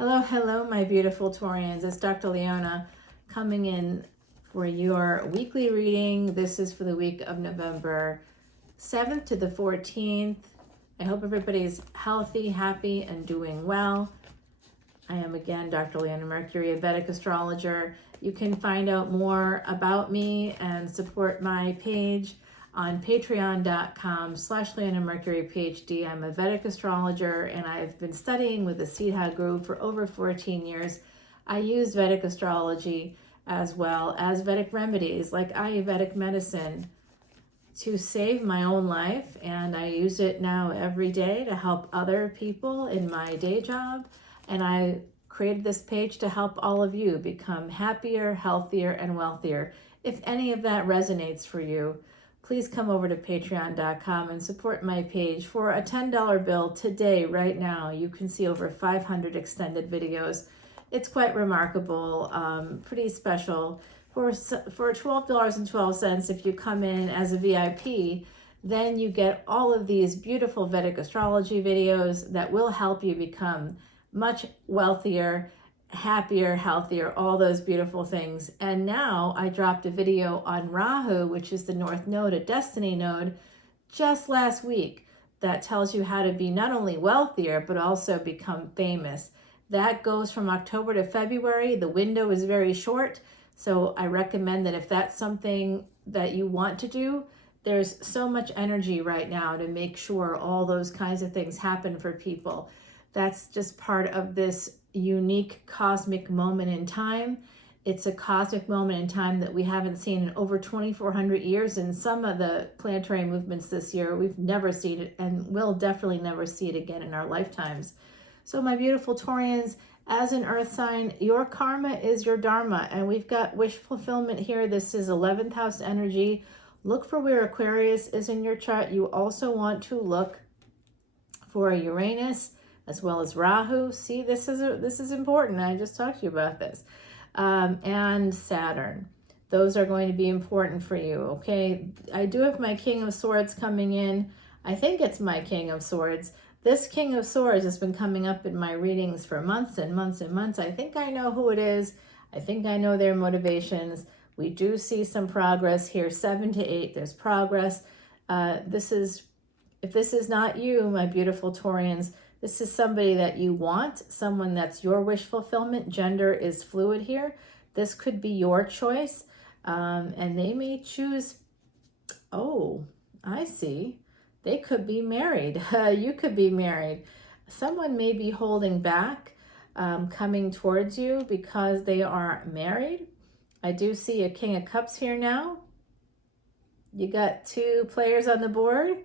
Hello, my beautiful Taurians. It's Dr. Leona coming in for your weekly reading. This is for the week of November 7th to the 14th. I hope everybody's healthy, happy, and doing well. I am again Dr. Leona Mercury, a Vedic astrologer. You can find out more about me and support my page on patreon.com/leonamercuryphd. I'm a Vedic astrologer and I've been studying with the Siddha group for over 14 years. I use Vedic astrology as well as Vedic remedies like Ayurvedic medicine to save my own life, and I use it now every day to help other people in my day job. And I created this page to help all of you become happier, healthier, and wealthier. If any of that resonates for you, please come over to patreon.com and support my page. For a $10 bill today, right now, you can see over 500 extended videos. It's quite remarkable, pretty special. For $12.12, if you come in as a VIP, then you get all of these beautiful Vedic astrology videos that will help you become much wealthier, happier, healthier, all those beautiful things. And now I dropped a video on Rahu, which is the North Node, a destiny node, just last week that tells you how to be not only wealthier, but also become famous. That goes from October to February. The window is very short. So I recommend that if that's something that you want to do, there's so much energy right now to make sure all those kinds of things happen for people. That's just part of this unique cosmic moment in time. It's a cosmic moment in time that we haven't seen in over 2,400 years. In some of the planetary movements this year, we've never seen it, and we'll definitely never see it again in our lifetimes. So my beautiful Taurians, as an earth sign, your karma is your dharma, and we've got wish fulfillment here. This is 11th house energy. Look for where Aquarius is in your chart. You also want to look for Uranus as well as Rahu. See, this is important. I just talked to you about this. And Saturn. Those are going to be important for you, okay? I do have my King of Swords coming in. I think it's my King of Swords. This King of Swords has been coming up in my readings for months and months and months. I think I know who it is. I think I know their motivations. We do see some progress here. 7 to 8, there's progress. If this is not you, my beautiful Taurians, this is somebody that you want, someone that's your wish fulfillment. Gender is fluid here. This could be your choice. And they may choose, oh, I see. They could be married. You could be married. Someone may be holding back, coming towards you because they are married. I do see a King of Cups here now. You got 2 players on the board.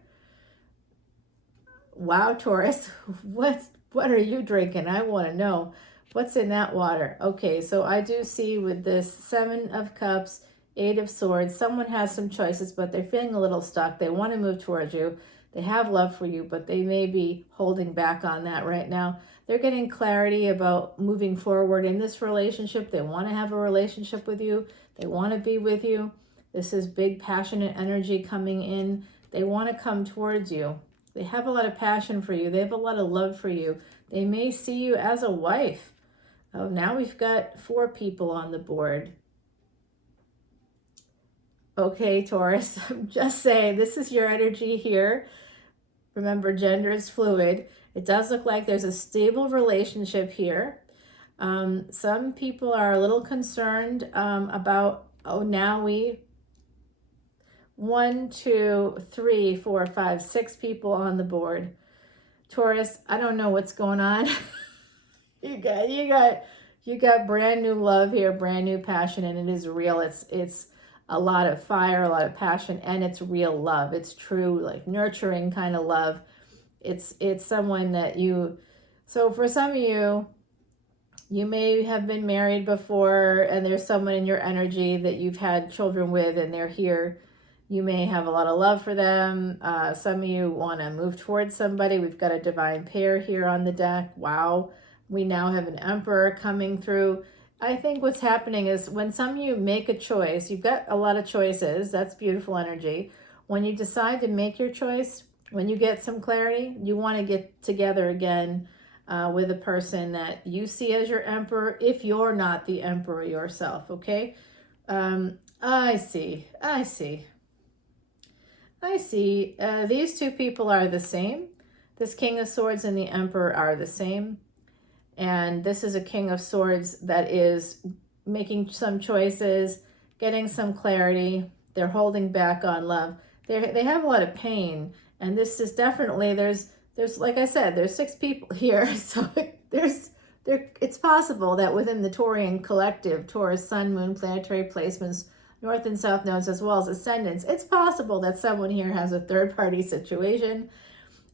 Wow, Taurus, what are you drinking? I want to know what's in that water. Okay, so I do see with this 7 of Cups, 8 of Swords, someone has some choices, but they're feeling a little stuck. They want to move towards you. They have love for you, but they may be holding back on that right now. They're getting clarity about moving forward in this relationship. They want to have a relationship with you. They want to be with you. This is big, passionate energy coming in. They want to come towards you. They have a lot of passion for you. They have a lot of love for you. They may see you as a wife. Oh, now we've got 4 people on the board. Okay, Taurus, I'm just saying, this is your energy here. Remember, gender is fluid. It does look like there's a stable relationship here. Some people are a little concerned about, oh, now 1, 2, 3, 4, 5, 6 people on the board. Taurus, I don't know what's going on. you got brand new love here, brand new passion, and it is real. It's a lot of fire, a lot of passion, and it's real love. It's true, like nurturing kind of love. It's someone that you, so for some of you, you may have been married before, and there's someone in your energy that you've had children with, and they're here. You may have a lot of love for them. Some of you want to move towards somebody. We've got a divine pair here on the deck. Wow. We now have an emperor coming through. I think what's happening is when some of you make a choice, you've got a lot of choices. That's beautiful energy. When you decide to make your choice, when you get some clarity, you want to get together again with a person that you see as your emperor, if you're not the emperor yourself, okay? I see. These two people are the same. This King of Swords and the Emperor are the same. And this is a King of Swords that is making some choices, getting some clarity. They're holding back on love. They have a lot of pain. And this is definitely, there's like I said, there's 6 people here. So it's possible that within the Taurian collective, Taurus, Sun, Moon, planetary placements, North and South nodes, as well as ascendants, it's possible that someone here has a third-party situation.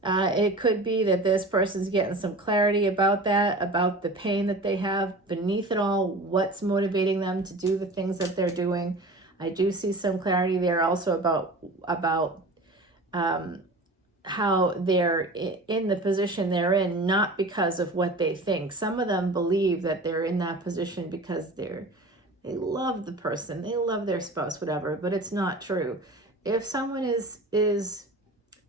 It could be that this person's getting some clarity about that, about the pain that they have beneath it all, what's motivating them to do the things that they're doing. I do see some clarity there also about how they're in the position they're in, not because of what they think. Some of them believe that they're in that position because they love the person, they love their spouse, whatever, but it's not true. If someone is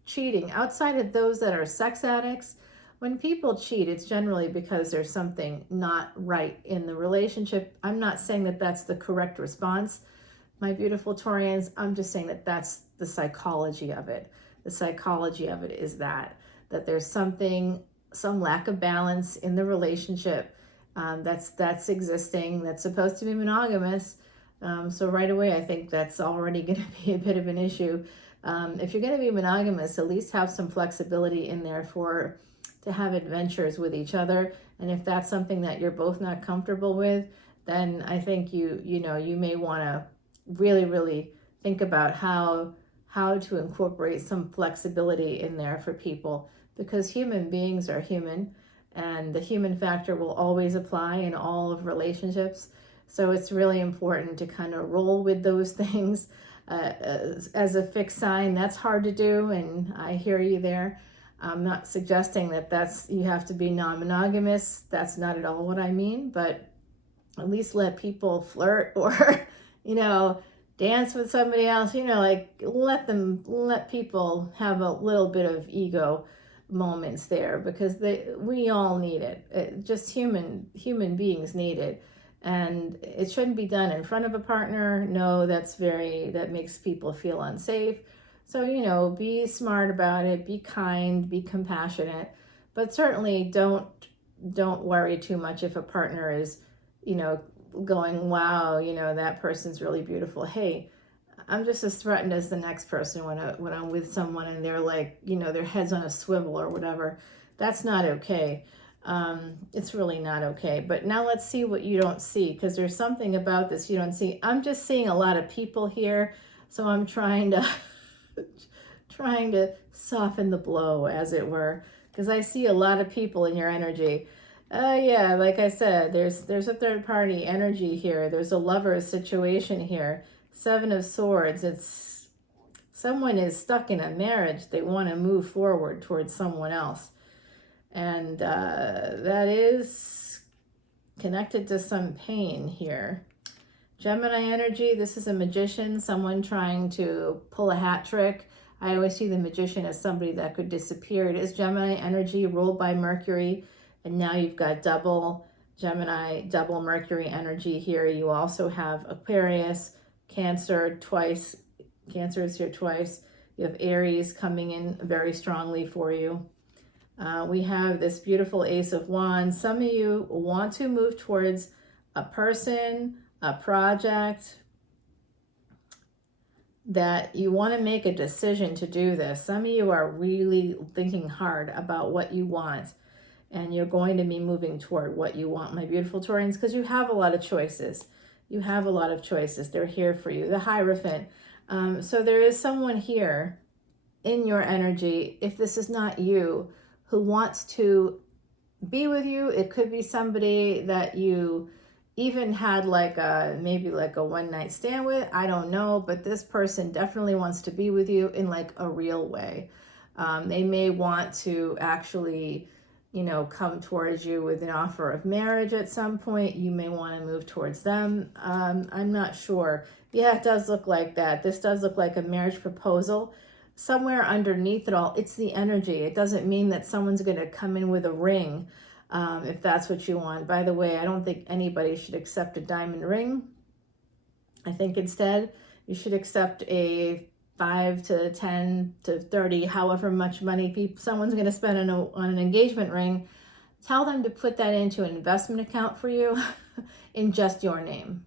cheating, outside of those that are sex addicts, when people cheat, it's generally because there's something not right in the relationship. I'm not saying that that's the correct response, my beautiful Taurians. I'm just saying that that's the psychology of it. The psychology of it is that there's some lack of balance in the relationship that's existing, that's supposed to be monogamous. So right away, I think that's already going to be a bit of an issue. If you're going to be monogamous, at least have some flexibility in there to have adventures with each other. And if that's something that you're both not comfortable with, then I think you may want to really, really think about how to incorporate some flexibility in there for people, because human beings are human, and the human factor will always apply in all of relationships. So it's really important to kind of roll with those things. As a fixed sign, that's hard to do, and I hear you there. I'm not suggesting that you have to be non-monogamous. That's not at all what I mean, but at least let people flirt or, dance with somebody else, let people have a little bit of ego moments there, because we all need it. Just human beings need it. And it shouldn't be done in front of a partner. No, that makes people feel unsafe. So, be smart about it, be kind, be compassionate, but certainly don't worry too much if a partner is, going, wow, that person's really beautiful. Hey, I'm just as threatened as the next person when I'm with someone and they're like, their head's on a swivel or whatever. That's not okay. It's really not okay. But now let's see what you don't see, because there's something about this you don't see. I'm just seeing a lot of people here, so I'm trying to soften the blow, as it were, because I see a lot of people in your energy. Yeah, like I said, there's a third party energy here. There's a lover's situation here. 7 of Swords. It's someone is stuck in a marriage. They want to move forward towards someone else. And that is connected to some pain here. Gemini energy, this is a magician, someone trying to pull a hat trick. I always see the magician as somebody that could disappear. It is Gemini energy ruled by Mercury. And now you've got double Gemini, double Mercury energy here. You also have Aquarius, Cancer twice. Cancer is here twice. You have Aries coming in very strongly for you. We have this beautiful Ace of Wands. Some of you want to move towards a person, a project, that you want to make a decision to do this. Some of you are really thinking hard about what you want, and you're going to be moving toward what you want, my beautiful Taurians, because you have a lot of choices. You have a lot of choices. They're here for you. The Hierophant. So there is someone here in your energy, if this is not you, who wants to be with you. It could be somebody that you even had maybe a one-night stand with. I don't know, but this person definitely wants to be with you in a real way. They may want to actually, come towards you with an offer of marriage at some point. You may want to move towards them. I'm not sure. Yeah, it does look like that. This does look like a marriage proposal. Somewhere underneath it all, it's the energy. It doesn't mean that someone's going to come in with a ring. if that's what you want. By the way, I don't think anybody should accept a diamond ring. I think instead you should accept a 5 to 10 to 30, however much money someone's going to spend on an engagement ring. Tell them to put that into an investment account for you in just your name.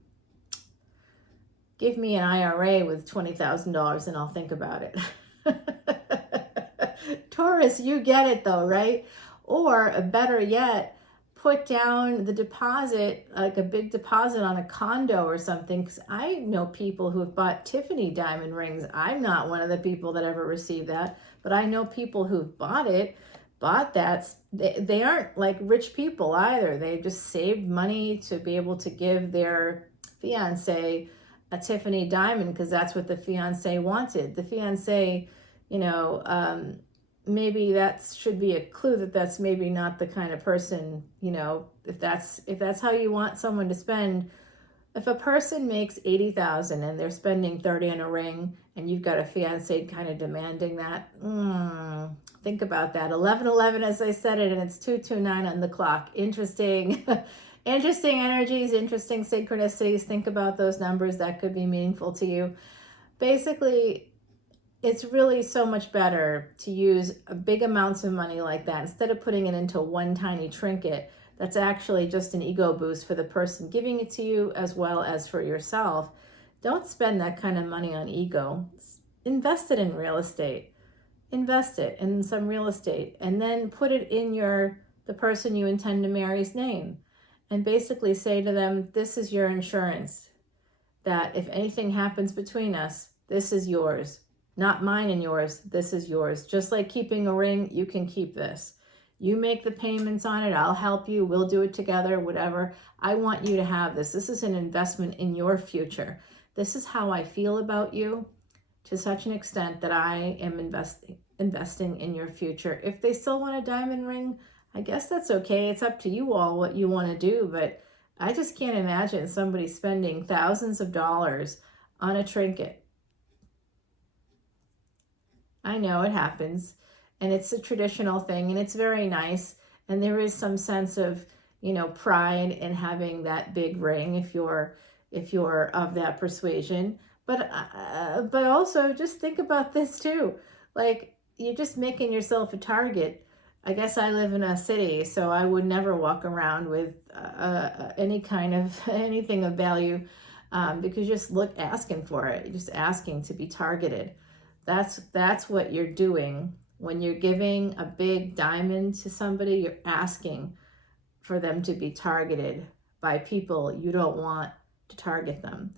Give me an IRA with $20,000 and I'll think about it. Taurus, you get it though, right? Or better yet, put down the deposit, like a big deposit on a condo or something. Because I know people who have bought Tiffany diamond rings. I'm not one of the people that ever received that, but I know people who've bought that. They aren't like rich people either. They just saved money to be able to give their fiance a Tiffany diamond because that's what the fiance wanted. The fiance, maybe that should be a clue that that's maybe not the kind of person, if that's how you want someone to spend. If a person makes $80,000 and they're spending $30 on a ring, and you've got a fiance kind of demanding that, think about that. 11:11, as I said it, and it's 2:29 on the clock. Interesting, interesting energies, interesting synchronicities. Think about those numbers. That could be meaningful to you. Basically, it's really so much better to use big amounts of money like that instead of putting it into one tiny trinket. That's actually just an ego boost for the person giving it to you as well as for yourself. Don't spend that kind of money on ego. Invest it in real estate. Invest it in some real estate and then put it in the person you intend to marry's name. And basically say to them, this is your insurance. That if anything happens between us, this is yours. Not mine and yours, this is yours. Just like keeping a ring, you can keep this. You make the payments on it, I'll help you, we'll do it together, whatever. I want you to have this. This is an investment in your future. This is how I feel about you to such an extent that I am investing in your future. If they still want a diamond ring, I guess that's okay. It's up to you all what you want to do, but I just can't imagine somebody spending thousands of dollars on a trinket. I know it happens. And it's a traditional thing and it's very nice. And there is some sense of, pride in having that big ring if you're of that persuasion. But also just think about this too. Like, you're just making yourself a target. I guess I live in a city, so I would never walk around with any kind of anything of value because you're just asking for it. You're just asking to be targeted. That's what you're doing. When you're giving a big diamond to somebody, you're asking for them to be targeted by people you don't want to target them.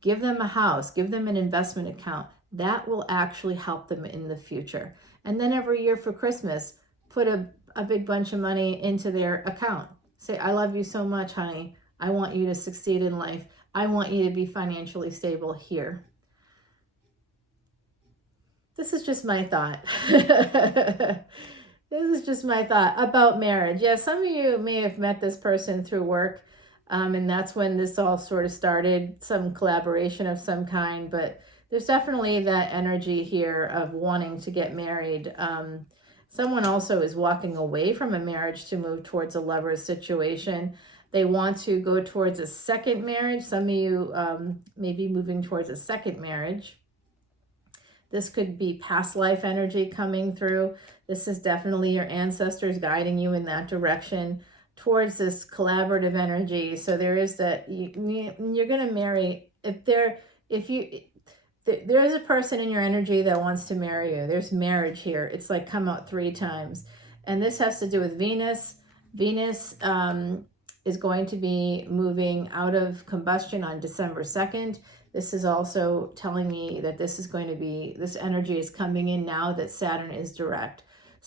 Give them a house, give them an investment account. That will actually help them in the future. And then every year for Christmas, put a big bunch of money into their account. Say, I love you so much, honey. I want you to succeed in life. I want you to be financially stable here. This is just my thought. This is just my thought about marriage. Yeah, some of you may have met this person through work, and that's when this all sort of started, some collaboration of some kind, but there's definitely that energy here of wanting to get married. Someone also is walking away from a marriage to move towards a lover's situation. They want to go towards a second marriage. Some of you may be moving towards a second marriage. This could be past life energy coming through. This is definitely your ancestors guiding you in that direction towards this collaborative energy. So there is that you're going to marry. There is a person in your energy that wants to marry you. There's marriage here. It's like come out 3 times. And this has to do with Venus. Venus is going to be moving out of combustion on December 2nd. This is also telling me that this energy is coming in now that Saturn is direct.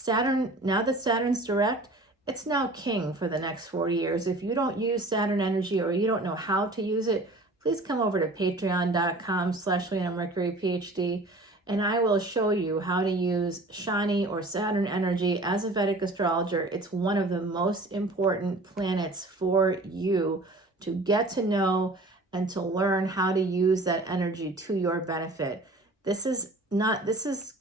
Now that Saturn's direct, it's now king for the next 40 years. If you don't use Saturn energy or you don't know how to use it, please come over to patreon.com/leonamercuryphd and I will show you how to use Shani or Saturn energy as a Vedic astrologer. It's one of the most important planets for you to get to know and to learn how to use that energy to your benefit. This is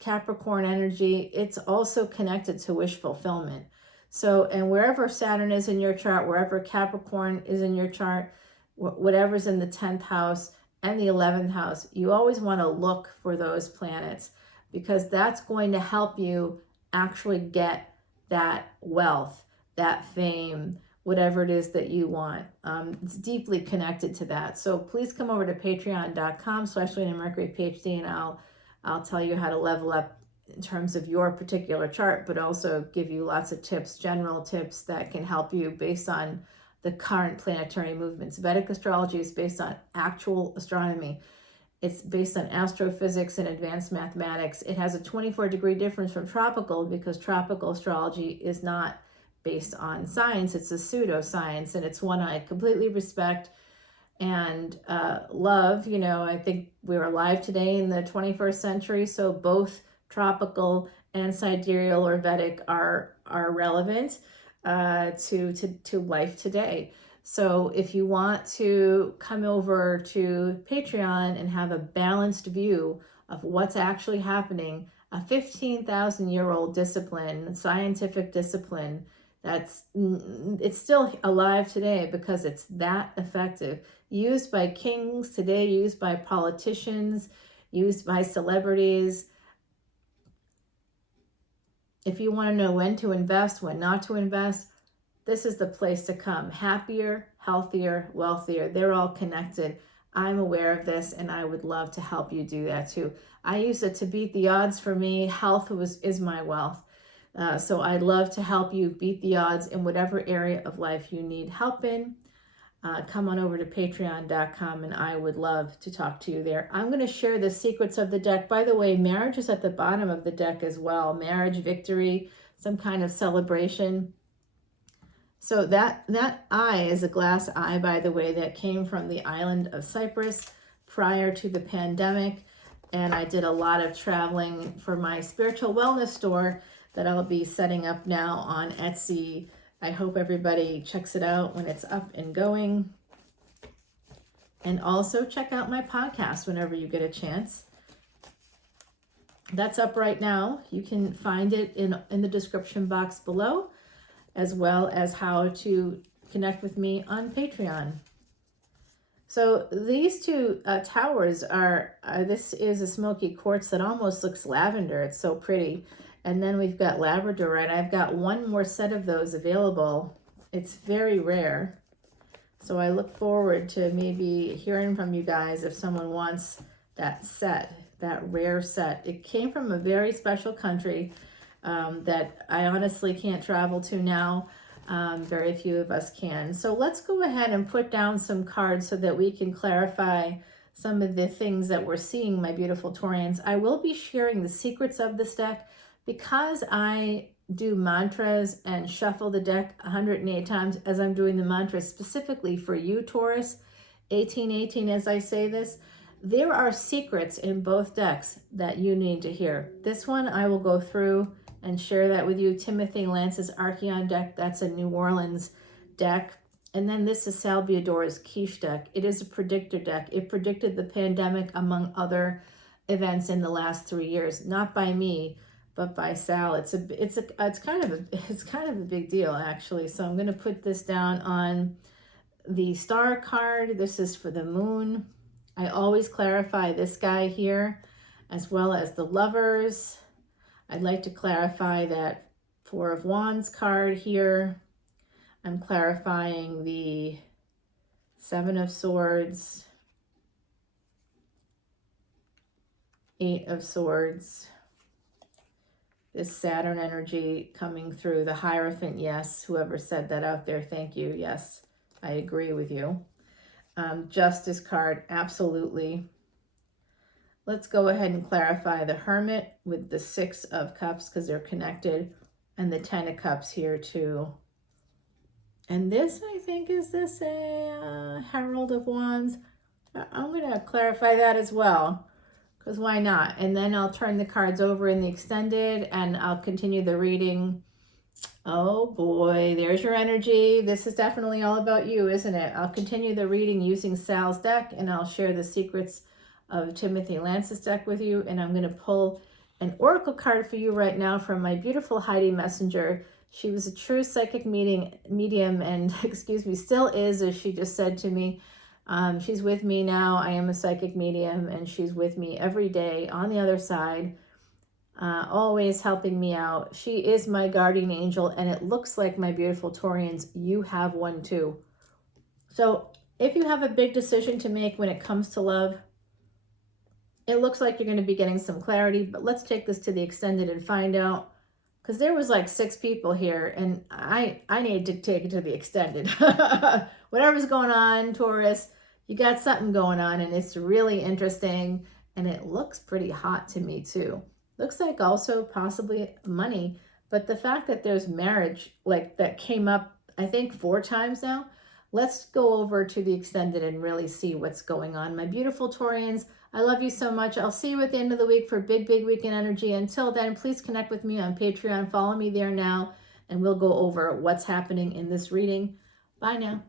Capricorn energy. It's also connected to wish fulfillment. So, and wherever Saturn is in your chart, wherever Capricorn is in your chart, whatever's in the 10th house and the 11th house, you always want to look for those planets, because that's going to help you actually get that wealth, that fame, whatever it is that you want. It's deeply connected to that. So please come over to patreon.com/leonamercuryphd, and I'll tell you how to level up in terms of your particular chart, but also give you lots of tips, general tips that can help you based on the current planetary movements. Vedic astrology is based on actual astronomy. It's based on astrophysics and advanced mathematics. It has a 24-degree difference from tropical, because tropical astrology is not based on science. It's a pseudoscience, and it's one I completely respect and love. You know, I think we're alive today in the 21st century, so both tropical and sidereal or Vedic are relevant to life today. So if you want to come over to Patreon and have a balanced view of what's actually happening, a 15,000-year-old discipline, scientific discipline, it's still alive today because it's that effective. Used by kings today, used by politicians, used by celebrities. If you want to know when to invest, when not to invest, this is the place to come. Happier, healthier, wealthier. They're all connected. I'm aware of this, and I would love to help you do that too. I use it to beat the odds. For me, health is my wealth. So I'd love to help you beat the odds in whatever area of life you need help in. Come on over to patreon.com, and I would love to talk to you there. I'm going to share the secrets of the deck. By the way, marriage is at the bottom of the deck as well. Marriage, victory, some kind of celebration. So that eye is a glass eye, by the way, that came from the island of Cyprus prior to the pandemic. And I did a lot of traveling for my spiritual wellness store that I'll be setting up now on Etsy. I hope everybody checks it out when it's up and going. And also check out my podcast whenever you get a chance. That's up right now. You can find it in the description box below, as well as how to connect with me on Patreon. So these two towers are, this is a smoky quartz that almost looks lavender. It's so pretty. And then we've got labradorite. I've got one more set of those available. It's very rare. So I look forward to maybe hearing from you guys if someone wants that set, that rare set. It came from a very special country that I honestly can't travel to now. Very few of us can. So let's go ahead and put down some cards so that we can clarify some of the things that we're seeing, my beautiful Taurians. I will be sharing the secrets of this deck because I do mantras and shuffle the deck 108 times as I'm doing the mantras specifically for you, Taurus, 1818, as I say this. There are secrets in both decks that you need to hear. This one I will go through and share that with you. Timothy Lance's Archeon deck, that's a New Orleans deck. And then this is Salvador's Quiche deck. It is a predictor deck. It predicted the pandemic among other events in the last 3 years, not by me, but by Sal. It's kind of a big deal, actually. So I'm going to put this down on the star card. This is for the moon. I always clarify this guy here, as well as the lovers. I'd like to clarify that Four of Wands card here. I'm clarifying the Seven of Swords, Eight of Swords, this Saturn energy coming through, the Hierophant, yes, whoever said that out there, thank you, yes, I agree with you. Justice card, absolutely. Let's go ahead and clarify the Hermit with the Six of Cups because they're connected, and the Ten of Cups here too. And this, I think, is this a Herald of Wands? I'm going to clarify that as well, because why not? And then I'll turn the cards over in the extended, and I'll continue the reading. Oh boy, there's your energy. This is definitely all about you, isn't it? I'll continue the reading using Sal's deck, and I'll share the secrets of Timothy Lance's deck with you. And I'm going to pull an oracle card for you right now from my beautiful Heidi Messenger. She was a true psychic medium and, excuse me, still is, as she just said to me. She's with me now. I am a psychic medium, and she's with me every day on the other side, always helping me out. She is my guardian angel, and it looks like, my beautiful Taurians, you have one too. So if you have a big decision to make when it comes to love, it looks like you're going to be getting some clarity, but let's take this to the extended and find out. Because there was like 6 people here, and I need to take it to the extended. Whatever's going on, Taurus, you got something going on, and it's really interesting, and it looks pretty hot to me too. Looks like also possibly money, but the fact that there's marriage, like, that came up, I think 4 times now. Let's go over to the extended and really see what's going on. My beautiful Taurians, I love you so much. I'll see you at the end of the week for big weekend energy. Until then, please connect with me on Patreon. Follow me there now, and we'll go over what's happening in this reading. Bye now.